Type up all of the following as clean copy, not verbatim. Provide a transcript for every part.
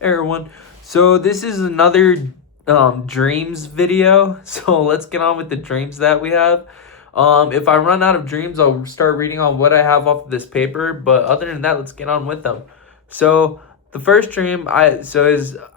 Hey everyone. So this is another dreams video. So let's get on with the dreams that we have. If I run out of dreams, I'll start reading on what I have off of this paper. But other than that, let's get on with them. So the first dream I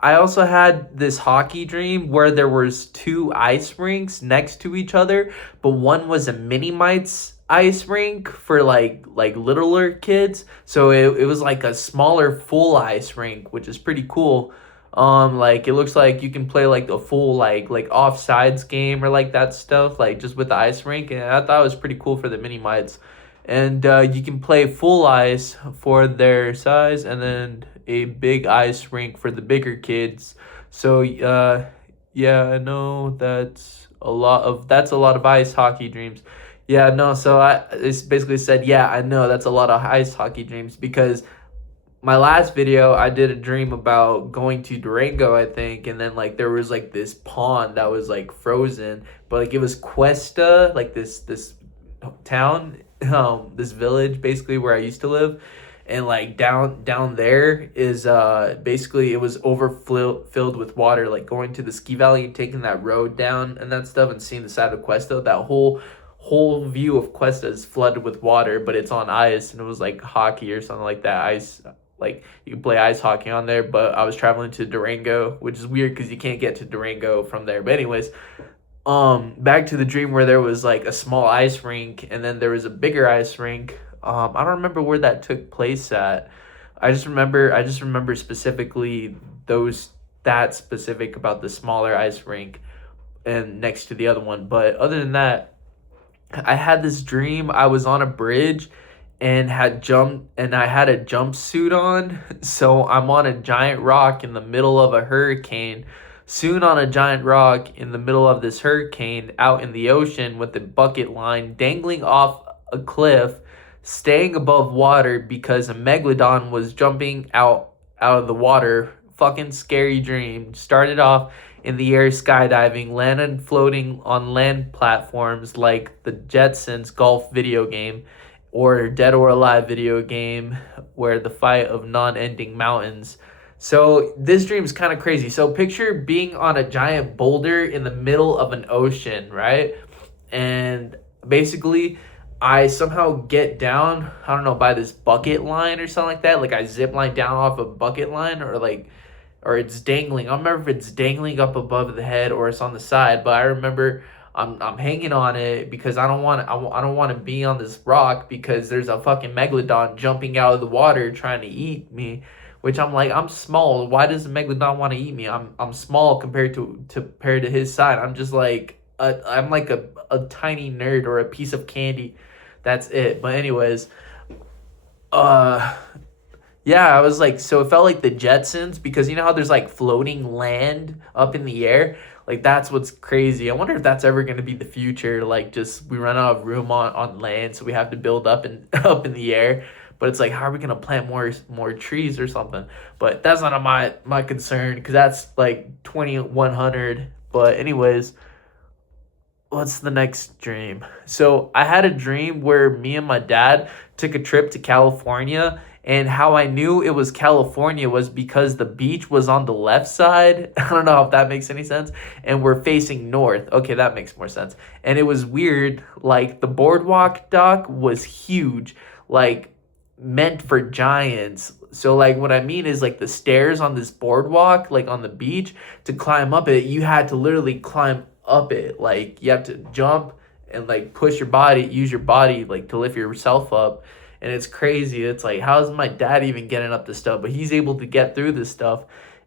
also had this hockey dream where there was two ice rinks next to each other, but one was a mini mites ice rink for like littler kids. So it was like a smaller full ice rink, which is pretty cool. Like it looks like you can play like the full like offsides game or like that stuff, like just with the ice rink, and I thought it was pretty cool for the mini mites. And you can play full ice for their size, and then a big ice rink for the bigger kids. So yeah, I know that's a lot of ice hockey dreams. Yeah, no, so I it's basically said, yeah, I know that's a lot of ice hockey dreams because my last video I did a dream about going to Durango, I think, and then like there was like this pond that was like frozen, but like it was Cuesta, like this town, this village basically where I used to live, and like down there is basically it was filled with water. Like going to the ski valley and taking that road down and that stuff and seeing the side of Cuesta, that whole view of Cuesta is flooded with water, but it's on ice, and it was like hockey or something like that. Ice, like you can play ice hockey on there. But I was traveling to Durango, which is weird because you can't get to Durango from there. But anyways, back to the dream where there was like a small ice rink and then there was a bigger ice rink. I don't remember where that took place at. I just remember specifically those that specific about the smaller ice rink and next to the other one. But other than that, I had this dream I was on a bridge and I had a jumpsuit on. So I'm on a giant rock in the middle of a hurricane. Soon on a giant rock in the middle of this hurricane out in the ocean with a bucket line dangling off a cliff, staying above water because a megalodon was jumping out of the water. Fucking scary dream. Started off in the air skydiving, landed floating on land platforms like the Jetsons golf video game or Dead or Alive video game where the fight of non-ending mountains. So this dream is kind of crazy. So picture being on a giant boulder in the middle of an ocean, right? And basically I somehow get down, I don't know, by this bucket line or something like that. Like I zip line down off a bucket line, or it's dangling. I don't remember if it's dangling up above the head or it's on the side, but I remember I'm hanging on it because I don't want to be on this rock because there's a fucking megalodon jumping out of the water trying to eat me, which I'm like, I'm small. Why does the megalodon want to eat me? I'm small compared to his side. I'm just like I'm like a tiny nerd or a piece of candy. That's it. But anyways, uh yeah, I was like, so it felt like the Jetsons because you know how there's like floating land up in the air? Like that's what's crazy. I wonder if that's ever going to be the future. Like just we run out of room on land, so we have to build up and up in the air. But it's like, how are we going to plant more trees or something? But that's not my concern because that's like 2100. But anyways, what's the next dream? So I had a dream where me and my dad took a trip to California, and how I knew it was California was because the beach was on the left side. I don't know if that makes any sense. And we're facing north. Okay, that makes more sense. And it was weird. Like the boardwalk dock was huge, like meant for giants. So like what I mean is like the stairs on this boardwalk, like on the beach, to climb up it, you had to literally climb up it. Like you have to jump and like push your body, use your body like to lift yourself up. And it's crazy. It's like, how's my dad even getting up this stuff? But he's able to get through this stuff.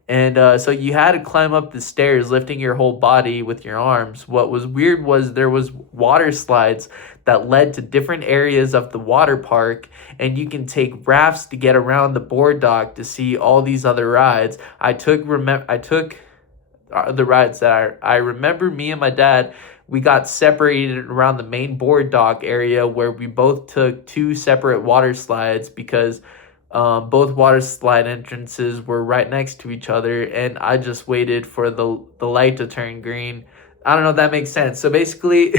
And so you had to climb up the stairs, lifting your whole body with your arms. What was weird was there was water slides that led to different areas of the water park, and you can take rafts to get around the board dock to see all these other rides. I took the rides that I remember. Me and my dad, we got separated around the main board dock area where we both took two separate water slides because both water slide entrances were right next to each other, and I just waited for the light to turn green. I don't know if that makes sense. So basically,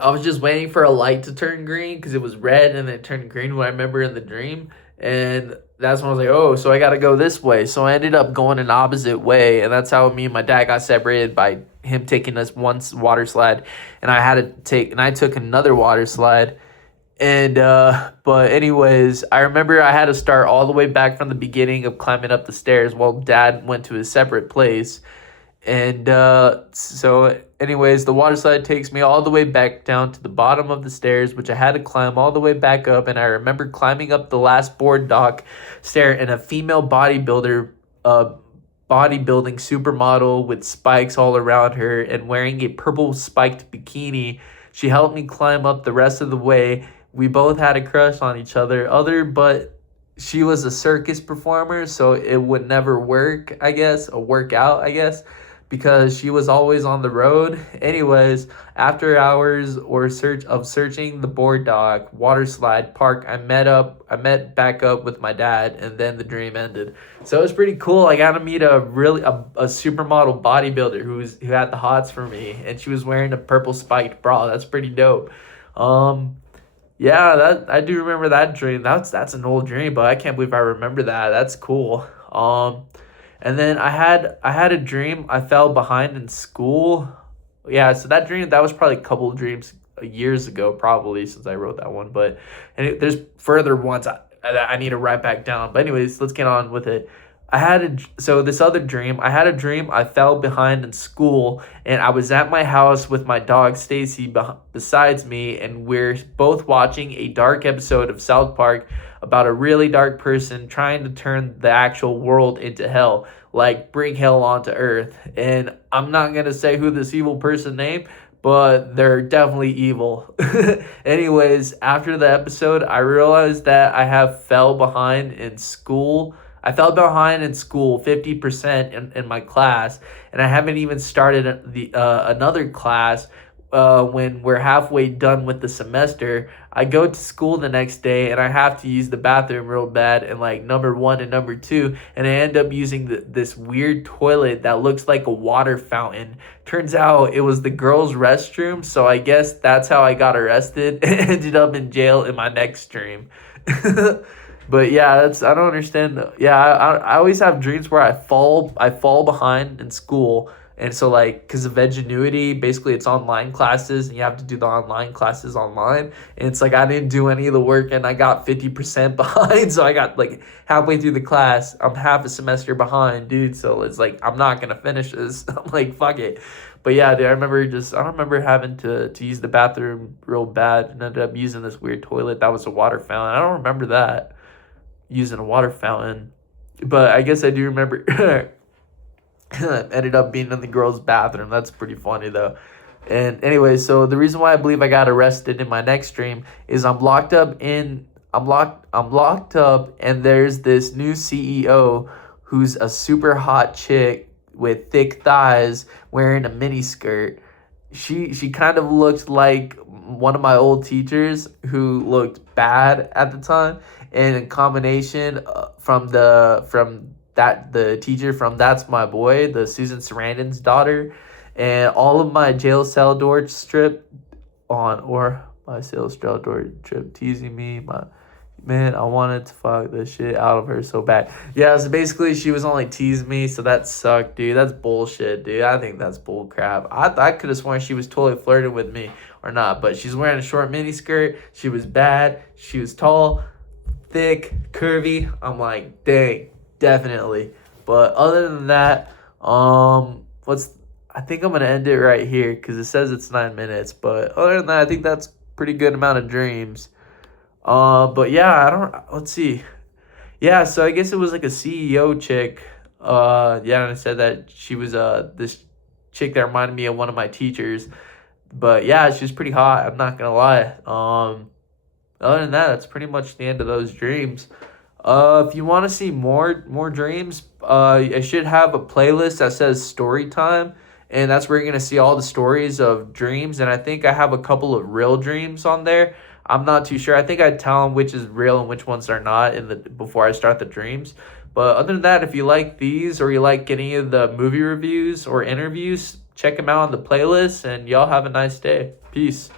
I was just waiting for a light to turn green because it was red and then it turned green. What I remember in the dream, and that's when I was like, oh, so I got to go this way. So I ended up going an opposite way, and that's how me and my dad got separated by him taking us one water slide, and I took another water slide. And but anyways, I remember I had to start all the way back from the beginning of climbing up the stairs while dad went to a separate place. And so, anyways, the water slide takes me all the way back down to the bottom of the stairs, which I had to climb all the way back up. And I remember climbing up the last board dock stair, and a female bodybuilding supermodel with spikes all around her and wearing a purple spiked bikini. She helped me climb up the rest of the way. We both had a crush on each but she was a circus performer, so it would never work, I guess, or work out, I guess, because she was always on the road. Anyways, after hours searching the board dock, water slide park, I met back up with my dad, and then the dream ended. So it was pretty cool. I got to meet a supermodel bodybuilder who had the hots for me, and she was wearing a purple spiked bra. That's pretty dope. Yeah, that I do remember that dream. That's an old dream, but I can't believe I remember that. That's cool. And then I had a dream. I fell behind in school. Yeah, so that was probably a couple of dreams years ago, probably since I wrote that one. But there's further ones I need to write back down. But anyways, let's get on with it. This other dream. I had a dream. I fell behind in school, and I was at my house with my dog Stacy besides me, and we're both watching a dark episode of South Park about a really dark person trying to turn the actual world into hell, like bring hell onto Earth. And I'm not gonna say who this evil person named, but they're definitely evil. Anyways, after the episode, I realized that I fell behind in school. I fell behind in school 50% in my class, and I haven't even started another class when we're halfway done with the semester. I go to school the next day, and I have to use the bathroom real bad, and like number 1 and number 2, and I end up using this weird toilet that looks like a water fountain. Turns out it was the girls' restroom, so I guess that's how I got arrested and ended up in jail in my next dream. But yeah, I don't understand. Yeah, I always have dreams where I fall behind in school, and so like because of Edgenuity, basically it's online classes, and you have to do the online classes online, and it's like I didn't do any of the work, and I got 50% behind, so I got like halfway through the class, I'm half a semester behind, dude. So it's like I'm not gonna finish this. I'm like fuck it. But yeah, dude, I don't remember having to use the bathroom real bad and ended up using this weird toilet that was a water fountain. I don't remember that. Using a water fountain, but I guess I do remember ended up being in the girls' bathroom. That's pretty funny though. And anyway, so the reason why I believe I got arrested in my next dream is I'm locked up, and there's this new CEO who's a super hot chick with thick thighs wearing a mini skirt. She kind of looked like one of my old teachers who looked bad at the time, and in combination the teacher from That's My Boy, the Susan Sarandon's daughter, and all of my jail cell door strip teasing me. Man, I wanted to fuck the shit out of her so bad. Yeah, so basically she was only teasing me, so that sucked, dude. That's bullshit, dude. I think that's bull crap. I could have sworn she was totally flirting with me or not, but she's wearing a short mini skirt. She was bad. She was tall, thick, curvy. I'm like, dang, definitely. But other than that, I think I'm gonna end it right here because it says it's 9 minutes. But other than that, I think that's pretty good amount of dreams. But yeah, let's see. Yeah, so I guess it was like a CEO chick. Yeah, and I said that she was this chick that reminded me of one of my teachers. But yeah, she was pretty hot, I'm not gonna lie. Other than that, that's pretty much the end of those dreams. If you want to see more dreams, I should have a playlist that says story time, and that's where you're gonna see all the stories of dreams. And I think I have a couple of real dreams on there. I'm not too sure. I think I'd tell them which is real and which ones are not before I start the dreams. But other than that, if you like these or you like any of the movie reviews or interviews, check them out on the playlist, and y'all have a nice day. Peace.